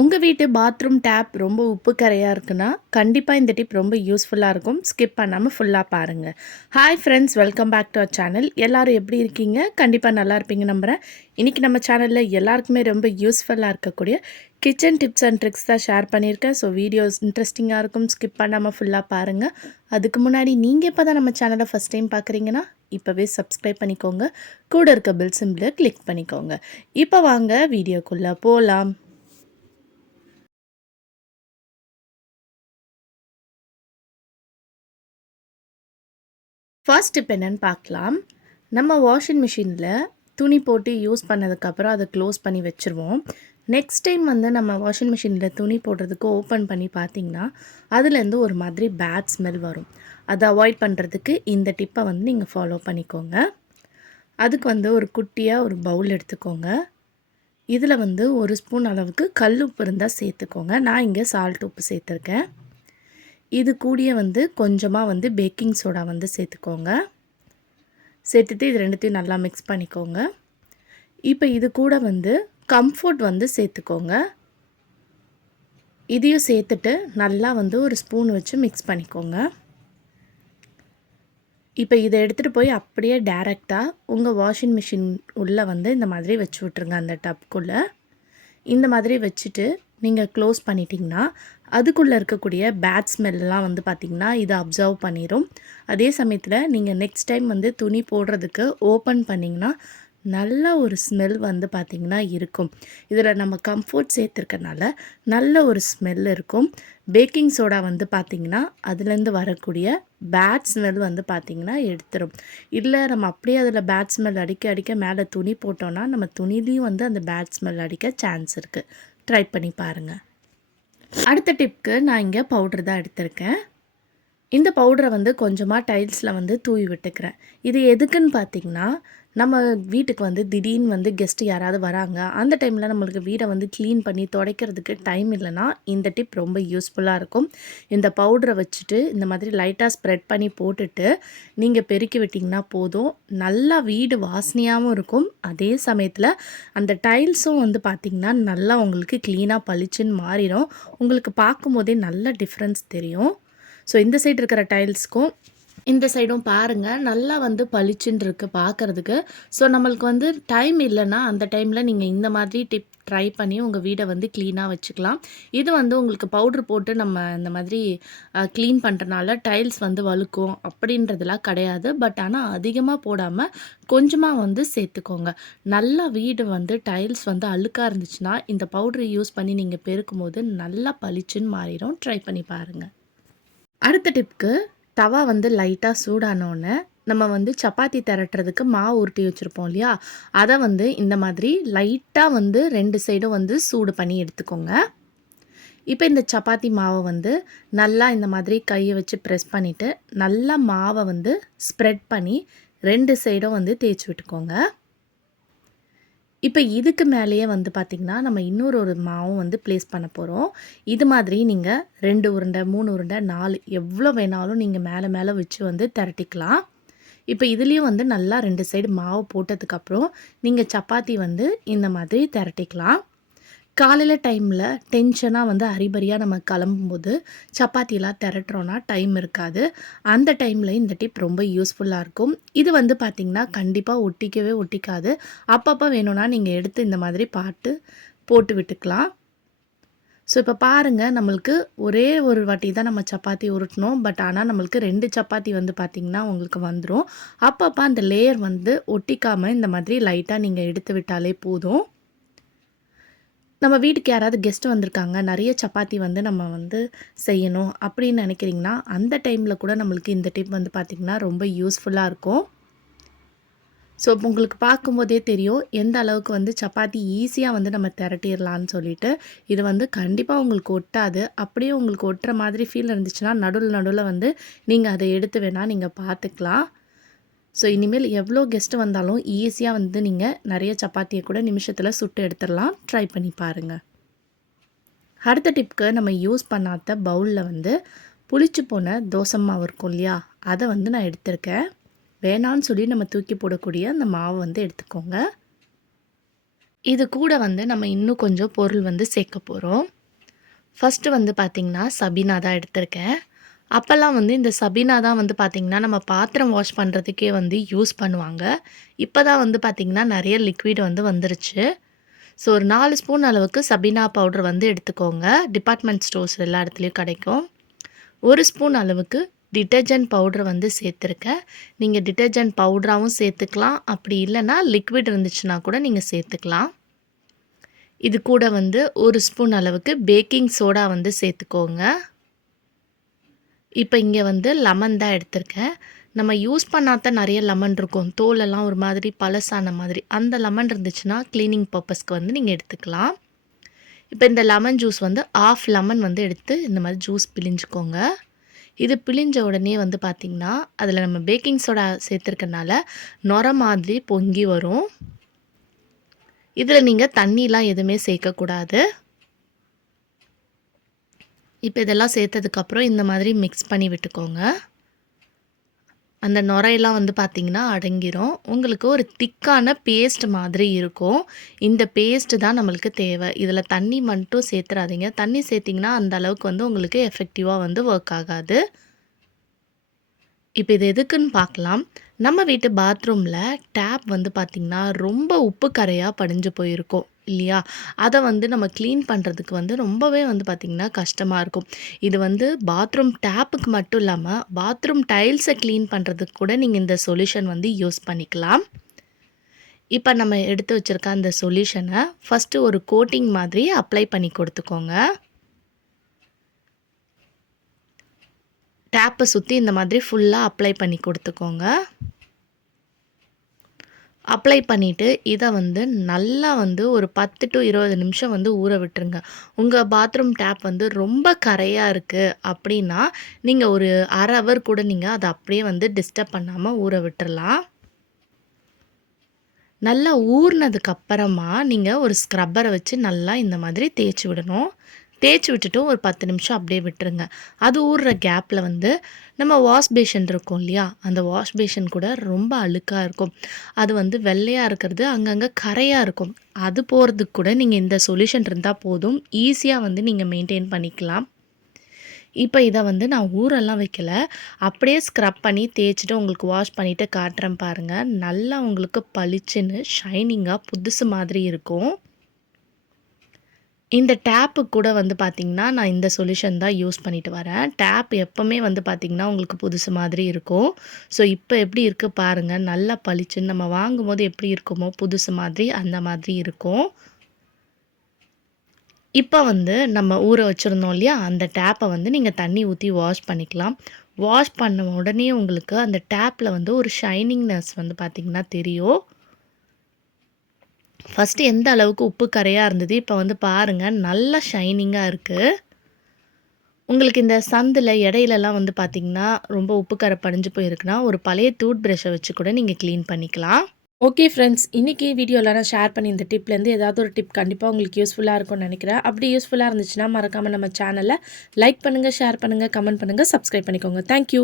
உங்கள் வீட்டு bathroom tape ரொம்ப உப்பு கரையாக இருக்குன்னா கண்டிப்பாக இந்த டிப் ரொம்ப யூஸ்ஃபுல்லாக இருக்கும். ஸ்கிப் பண்ணாமல் ஃபுல்லாக பாருங்கள் hi friends welcome back to our channel எல்லோரும் எப்படி இருக்கீங்க? கண்டிப்பாக நல்லா இருப்பீங்க நம்புகிறேன் இன்றைக்கி நம்ம சேனலில் எல்லாருக்குமே ரொம்ப யூஸ்ஃபுல்லாக இருக்கக்கூடிய கிச்சன் டிப்ஸ் அண்ட் ட்ரிக்ஸ் தான் ஷேர் பண்ணியிருக்கேன். ஸோ வீடியோஸ் இன்ட்ரெஸ்டிங்காக இருக்கும். ஸ்கிப் பண்ணாமல் ஃபுல்லாக பாருங்கள் அதுக்கு முன்னாடி நீங்கள் இப்போ தான் நம்ம சேனலை ஃபஸ்ட் டைம் பார்க்குறீங்கன்னா இப்போவே சப்ஸ்கிரைப் பண்ணிக்கோங்க. கூட இருக்க பில் சிம்பிளை கிளிக் பண்ணிக்கோங்க. இப்போ வாங்க வீடியோக்குள்ளே போகலாம் ஃபர்ஸ்ட் இப்போ என்னென்னு பார்க்கலாம். நம்ம வாஷிங் மிஷினில் துணி போட்டு யூஸ் பண்ணதுக்கப்புறம் அதை க்ளோஸ் பண்ணி வச்சுருவோம். நெக்ஸ்ட் டைம் வந்து நம்ம வாஷிங் மிஷினில் துணி போடுறதுக்கு ஓப்பன் பண்ணி பார்த்திங்கன்னா அதுலேருந்து ஒரு மாதிரி பேட் ஸ்மெல் வரும். அதை அவாய்ட் பண்ணுறதுக்கு இந்த டிப்பை வந்து நீங்கள் ஃபாலோ பண்ணிக்கோங்க. அதுக்கு வந்து ஒரு குட்டியாக ஒரு பவுல் எடுத்துக்கோங்க. இதில் வந்து ஒரு ஸ்பூன் அளவுக்கு கல் உப்பு இருந்தால் சேர்த்துக்கோங்க. நான் இங்கே சால்ட் உப்பு சேர்த்துருக்கேன். இது கூடிய வந்து கொஞ்சமாக வந்து பேக்கிங் சோடா வந்து சேர்த்துக்கோங்க. சேர்த்துட்டு இது ரெண்டுத்தையும் நல்லா மிக்ஸ் பண்ணிக்கோங்க. இப்போ இது கூட வந்து கம்ஃபர்ட் வந்து சேர்த்துக்கோங்க. இதையும் சேர்த்துட்டு நல்லா வந்து ஒரு ஸ்பூன் வச்சு மிக்ஸ் பண்ணிக்கோங்க. இப்போ இதை எடுத்துகிட்டு போய் அப்படியே டேரெக்டாக உங்கள் வாஷிங் மிஷின் உள்ளே வந்து இந்த மாதிரி வச்சு விட்ருங்க அந்த டப்குள்ளே இந்த மாதிரி வச்சுட்டு நீங்கள் க்ளோஸ் பண்ணிட்டீங்கன்னா அதுக்குள்ளே இருக்கக்கூடிய பேட் ஸ்மெல்லாம் வந்து பார்த்திங்கன்னா இதை அப்சர்வ் பண்ணிடும் அதே சமயத்தில் நீங்கள் நெக்ஸ்ட் டைம் வந்து துணி போடுறதுக்கு ஓப்பன் பண்ணிங்கன்னா நல்ல ஒரு ஸ்மெல் வந்து பார்த்திங்கன்னா இருக்கும். இதில் நம்ம கம்ஃபர்ட் சேர்த்துருக்கனால நல்ல ஒரு ஸ்மெல் இருக்கும். பேக்கிங் சோடா வந்து பார்த்திங்கன்னா அதுலேருந்து வரக்கூடிய பேட் ஸ்மெல் வந்து பார்த்திங்கன்னா எடுத்துரும். இல்லை நம்ம அப்படியே அதில் பேட் ஸ்மெல் அடிக்க அடிக்க மேலே துணி போட்டோன்னா நம்ம துணிலையும் வந்து அந்த பேட் ஸ்மெல் அடிக்க சான்ஸ் இருக்குது ட்ரை பண்ணி பாருங்கள் அடுத்த டிப்க்கு நான் இங்கே பவுட்ரு தான் எடுத்திருக்கேன். இந்த பவுடரை வந்து கொஞ்சமாக டைல்ஸில் வந்து தூவி விட்டுக்கிறேன். இது எதுக்குன்னு பார்த்தீங்கன்னா நம்ம வீட்டுக்கு வந்து திடீர்னு வந்து கெஸ்ட்டு யாராவது வராங்க அந்த டைமில் நம்மளுக்கு வீடை வந்து க்ளீன் பண்ணி துடைக்கிறதுக்கு டைம் இல்லைன்னா இந்த டிப் ரொம்ப யூஸ்ஃபுல்லாக இருக்கும். இந்த பவுடரை வச்சுட்டு இந்த மாதிரி லைட்டாக ஸ்ப்ரெட் பண்ணி போட்டுட்டு நீங்கள் பெருக்கி விட்டிங்கன்னா போதும். நல்லா வீடு வாசனையாகவும் இருக்கும். அதே சமயத்தில் அந்த டைல்ஸும் வந்து பார்த்திங்கன்னா நல்லா உங்களுக்கு க்ளீனாக பளிச்சுன்னு மாறிடும். உங்களுக்கு பார்க்கும்போதே நல்ல டிஃப்ரென்ஸ் தெரியும். ஸோ இந்த சைடு இருக்கிற டைல்ஸ்க்கும் இந்த சைடும் பாருங்கள் நல்லா வந்து பளிச்சுன்னு இருக்குது பார்க்குறதுக்கு ஸோ நம்மளுக்கு வந்து டைம் இல்லைன்னா அந்த டைமில் நீங்கள் இந்த மாதிரி டிப் ட்ரை பண்ணி உங்கள் வீடை வந்து க்ளீனாக வச்சுக்கலாம். இது வந்து உங்களுக்கு பவுட்ரு போட்டு நம்ம இந்த மாதிரி க்ளீன் பண்ணுறனால டைல்ஸ் வந்து வழுக்கும் அப்படின்றதுலாம் கிடையாது. பட் ஆனால் அதிகமாக போடாமல் கொஞ்சமாக வந்து சேர்த்துக்கோங்க. நல்லா வீடு வந்து டைல்ஸ் வந்து அழுக்காக இருந்துச்சுன்னா இந்த பவுட்ரு யூஸ் பண்ணி நீங்கள் பெருக்கும் போது நல்லா பளிச்சுன்னு மாறிடும். ட்ரை பண்ணி பாருங்கள் அடுத்த டிப்க்கு தவா வந்து லைட்டாக சூடானோடனே நம்ம வந்து சப்பாத்தி திரட்டுறதுக்கு மாவு உருட்டி வச்சுருப்போம் இல்லையா? அதை வந்து இந்த மாதிரி லைட்டாக வந்து ரெண்டு சைடும் வந்து சூடு பண்ணி எடுத்துக்கோங்க. இப்போ இந்த சப்பாத்தி மாவை வந்து நல்லா இந்த மாதிரி கையை வச்சு ப்ரெஸ் பண்ணிவிட்டு நல்லா மாவை வந்து ஸ்ப்ரெட் பண்ணி ரெண்டு சைடும் வந்து தேய்ச்சி விட்டுக்கோங்க. இப்போ இதுக்கு மேலேயே வந்து பார்த்திங்கன்னா நம்ம இன்னொரு ஒரு மாவும் வந்து ப்ளேஸ் பண்ண போகிறோம் இது மாதிரி நீங்கள் ரெண்டு உருண்டை மூணு உருண்டை நாலு எவ்வளோ வேணாலும் நீங்கள் மேலே மேலே வச்சு வந்து திரட்டிக்கலாம். இப்போ இதுலேயும் வந்து நல்லா ரெண்டு சைடு மாவு போட்டதுக்கப்புறம் நீங்கள் சப்பாத்தி வந்து இந்த மாதிரி திரட்டிக்கலாம். காலையில் டைமில் டென்ஷனாக வந்து அரிபரியாக நம்ம கிளம்பும்போது சப்பாத்திலாம் திரட்டுறோன்னா டைம் இருக்காது. அந்த டைமில் இந்த டிப் ரொம்ப யூஸ்ஃபுல்லாக இருக்கும். இது வந்து பார்த்திங்கன்னா கண்டிப்பாக ஒட்டிக்கவே ஒட்டிக்காது. அப்பப்போ வேணும்னா நீங்கள் எடுத்து இந்த மாதிரி பாட்டு போட்டு விட்டுக்கலாம். ஸோ இப்போ பாருங்கள் நம்மளுக்கு ஒரே ஒரு வாட்டி தான் நம்ம சப்பாத்தி உருட்டணும் பட் ஆனால் நம்மளுக்கு ரெண்டு சப்பாத்தி வந்து பார்த்திங்கன்னா உங்களுக்கு வந்துடும் அப்பப்போ அந்த லேயர் வந்து ஒட்டிக்காமல் இந்த மாதிரி லைட்டாக நீங்கள் எடுத்து விட்டாலே போதும். நம்ம வீட்டுக்கு யாராவது கெஸ்ட் வந்திருக்காங்க நிறைய சப்பாத்தி வந்து நம்ம வந்து செய்யணும் அப்படின்னு நினைக்கிறீங்கன்னா அந்த டைமில் கூட நம்மளுக்கு இந்த டிப் வந்து பார்த்திங்கன்னா ரொம்ப யூஸ்ஃபுல்லாக இருக்கும். ஸோ உங்களுக்கு பார்க்கும்போதே தெரியும் எந்த அளவுக்கு வந்து சப்பாத்தி ஈஸியாக வந்து நம்ம திரட்டிடலான்னு சொல்லிட்டு இது வந்து கண்டிப்பாக உங்களுக்கு ஒட்டாது. அப்படியே உங்களுக்கு ஒட்டுற மாதிரி ஃபீல் இருந்துச்சுன்னா நடுவில் நடுவில் வந்து நீங்கள் அதை எடுத்து வேணால் நீங்கள் பார்த்துக்கலாம். ஸோ இனிமேல் எவ்வளோ கெஸ்ட்டு வந்தாலும் ஈஸியாக வந்து நீங்கள் நிறைய சப்பாத்தியை கூட நிமிஷத்தில் சுட்டு எடுத்துடலாம். ட்ரை பண்ணி பாருங்கள் அடுத்த டிப்க்கு நம்ம யூஸ் பண்ணாத பவுலில் வந்து புளிச்சு போன தோசை மாவு இருக்கும் இல்லையா? அதை வந்து நான் எடுத்திருக்கேன். வேணான்னு சொல்லி நம்ம தூக்கி போடக்கூடிய அந்த மாவை வந்து எடுத்துக்கோங்க. இது கூட வந்து நம்ம இன்னும் கொஞ்சம் பொருள் வந்து சேர்க்க போகிறோம் ஃபஸ்ட்டு வந்து பார்த்திங்கன்னா சபீனா தான் எடுத்திருக்கேன். அப்போல்லாம் வந்து இந்த சபீனா தான் வந்து பார்த்திங்கன்னா நம்ம பாத்திரம் வாஷ் பண்ணுறதுக்கே வந்து யூஸ் பண்ணுவாங்க. இப்போ தான் வந்து பார்த்திங்கன்னா நிறைய லிக்விட் வந்து வந்துருச்சு. ஸோ ஒரு நாலு ஸ்பூன் அளவுக்கு சபீனா பவுடர் வந்து எடுத்துக்கோங்க. டிபார்ட்மெண்ட் ஸ்டோர்ஸ் எல்லா இடத்துலையும் கிடைக்கும். ஒரு ஸ்பூன் அளவுக்கு டிட்டர்ஜென்ட் பவுடர் வந்து சேர்த்துருக்கேன். நீங்கள் டிட்டர்ஜென்ட் பவுடராகவும் சேர்த்துக்கலாம். அப்படி இல்லைன்னா லிக்விட் இருந்துச்சுன்னா கூட நீங்கள் சேர்த்துக்கலாம். இது கூட வந்து ஒரு ஸ்பூன் அளவுக்கு பேக்கிங் சோடா வந்து சேர்த்துக்கோங்க. இப்போ இங்கே வந்து லெமன் தான் எடுத்திருக்கேன். நம்ம யூஸ் பண்ணாத நிறைய லெமன் இருக்கும். தோலெல்லாம் ஒரு மாதிரி பழசான மாதிரி. அந்த லெமன் இருந்துச்சுன்னா க்ளீனிங் பர்பஸ்க்கு வந்து நீங்கள் எடுத்துக்கலாம். இப்போ இந்த லெமன் ஜூஸ் வந்து ஆஃப் லெமன் வந்து எடுத்து இந்த மாதிரி ஜூஸ் பிழிஞ்சுக்கோங்க. இது பிழிஞ்ச உடனே வந்து பார்த்திங்கன்னா அதில் நம்ம பேக்கிங் சோடா சேர்த்துருக்கனால நொர மாதிரி பொங்கி வரும். இதில் நீங்கள் தண்ணிலாம் எதுவுமே சேர்க்கக்கூடாது. இப்போ இதெல்லாம் சேர்த்ததுக்கப்புறம் இந்த மாதிரி மிக்ஸ் பண்ணி விட்டுக்கோங்க. அந்த நுரையெல்லாம் வந்து பார்த்திங்கன்னா அடங்கிரும். உங்களுக்கு ஒரு திக்கான பேஸ்ட் மாதிரி இருக்கும். இந்த பேஸ்ட்டு தான் நம்மளுக்கு தேவை. இதில் தண்ணி மட்டும் சேர்த்துறாதீங்க. தண்ணி சேர்த்திங்கன்னா அந்த அளவுக்கு வந்து உங்களுக்கு எஃபெக்டிவாக வந்து ஒர்க் ஆகாது. இப்போ இது எதுக்குன்னு பார்க்கலாம் நம்ம வீட்டு பாத்ரூமில் டேப் வந்து பார்த்திங்கன்னா ரொம்ப உப்பு கரையாக படிஞ்சு போயிருக்கும் இல்லையா? அதை வந்து நம்ம க்ளீன் பண்ணுறதுக்கு வந்து ரொம்பவே வந்து பார்த்திங்கன்னா கஷ்டமாக இருக்கும். இது வந்து பாத்ரூம் டேப்புக்கு மட்டும் இல்லாமல் பாத்ரூம் டைல்ஸை க்ளீன் பண்ணுறதுக்கு கூட நீங்கள் இந்த சொல்யூஷன் வந்து யூஸ் பண்ணிக்கலாம். இப்போ நம்ம எடுத்து வச்சுருக்க அந்த சொல்யூஷனை ஃபஸ்ட்டு ஒரு கோட்டிங் மாதிரி அப்ளை பண்ணி கொடுத்துக்கோங்க. டேப்பை சுற்றி இந்த மாதிரி ஃபுல்லாக அப்ளை பண்ணி கொடுத்துக்கோங்க. அப்ளை பண்ணிவிட்டு இதை வந்து நல்லா வந்து ஒரு பத்து டு இருபது நிமிஷம் வந்து ஊற விட்டுருங்க. உங்கள் பாத்ரூம் டேப் வந்து ரொம்ப கரையாக இருக்குது அப்படின்னா நீங்கள் ஒரு அரை ஹவர் கூட நீங்கள் அதை அப்படியே வந்து டிஸ்டர்ப் பண்ணாமல் ஊற விட்டுறலாம். நல்லா ஊறினதுக்கப்புறமா நீங்கள் ஒரு ஸ்க்ரப்பரை வச்சு நல்லா இந்த மாதிரி தேய்ச்சி விடணும். தேய்ச்சி விட்டுட்டு ஒரு பத்து நிமிஷம் அப்படியே விட்டுருங்க. அது ஊறுற கேப்பில் வந்து நம்ம வாஷ் பேஷன் இருக்கும் இல்லையா? அந்த வாஷ் பேஷன் கூட ரொம்ப அழுக்காக இருக்கும். அது வந்து வெள்ளையாக இருக்கிறது அங்கங்கே கரையாக இருக்கும். அது போகிறதுக்கு கூட நீங்கள் இந்த சொல்யூஷன் இருந்தால் போதும். ஈஸியாக வந்து நீங்கள் மெயின்டைன் பண்ணிக்கலாம். இப்போ இதை வந்து நான் ஊரெல்லாம் வைக்கல. அப்படியே ஸ்க்ரப் பண்ணி தேய்ச்சிட்டு உங்களுக்கு வாஷ் பண்ணிவிட்டு காட்டுறேன் பாருங்கள் நல்லா உங்களுக்கு பளிச்சுன்னு ஷைனிங்காக புதுசு மாதிரி இருக்கும். இந்த டேப்பு கூட வந்து பார்த்திங்கன்னா நான் இந்த சொல்யூஷன் தான் யூஸ் பண்ணிட்டு வரேன். டேப் எப்போவுமே வந்து பார்த்திங்கன்னா உங்களுக்கு புதுசு மாதிரி இருக்கும். ஸோ இப்போ எப்படி இருக்குது பாருங்கள் நல்லா பளிச்சுன்னு நம்ம வாங்கும்போது எப்படி இருக்குமோ புதுசு மாதிரி அந்த மாதிரி இருக்கும். இப்போ வந்து நம்ம ஊற வச்சுருந்தோம் இல்லையா? அந்த டேப்பை வந்து நீங்கள் தண்ணி ஊற்றி வாஷ் பண்ணிக்கலாம். வாஷ் பண்ண உடனே உங்களுக்கு அந்த டேப்பில் வந்து ஒரு ஷைனிங்னஸ் வந்து பார்த்திங்கன்னா தெரியும். ஃபஸ்ட்டு எந்த அளவுக்கு உப்பு கரையாக இருந்தது? இப்போ வந்து பாருங்கள் நல்லா ஷைனிங்காக இருக்குது உங்களுக்கு இந்த சந்தில் இடையிலலாம் வந்து பார்த்திங்கன்னா ரொம்ப உப்பு கரை படிஞ்சு போயிருக்குன்னா ஒரு பழைய டூத் ப்ரஷ்ஷை வச்சு கூட நீங்கள் க்ளீன் பண்ணிக்கலாம். ஓகே ஃப்ரெண்ட்ஸ் இன்றைக்கி வீடியோவில் நான் ஷேர் பண்ணி இந்த டிப்லேருந்து ஏதாவது ஒரு டிப் கண்டிப்பாக உங்களுக்கு யூஸ்ஃபுல்லாக இருக்கும்னு நினைக்கிறேன். அப்படி யூஸ்ஃபுல்லாக இருந்துச்சுன்னா மறக்காமல் நம்ம சேனலை லைக் பண்ணுங்கள் ஷேர் பண்ணுங்கள் கமெண்ட் பண்ணுங்கள் சப்ஸ்கிரைப் பண்ணிக்கோங்க. தேங்க்யூ